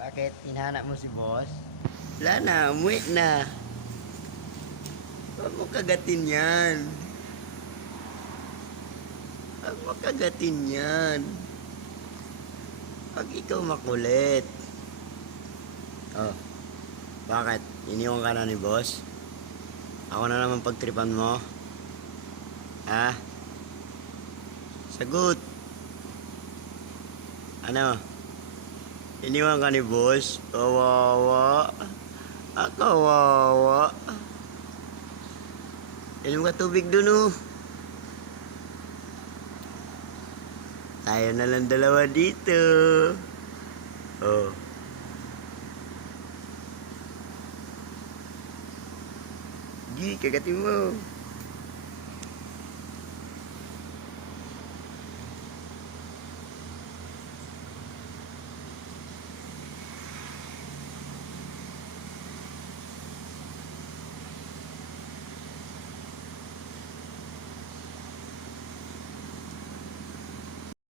Bakit? Hinahanap mo si boss? Wala na, umuwi na. Huwag mo kagatin yan. Huwag mo kagatin yan. Pag ikaw makulit. Oh, bakit? Iniwan ka na ni boss? Ako na naman pagtripan mo? Ha? Sagot! Ano? Iniwan ka ni boss? Kawawa. Kawawa. Inom ka tubig dun, oh. Tayo na lang dalawa dito. Oh. Gi, kagatin mo.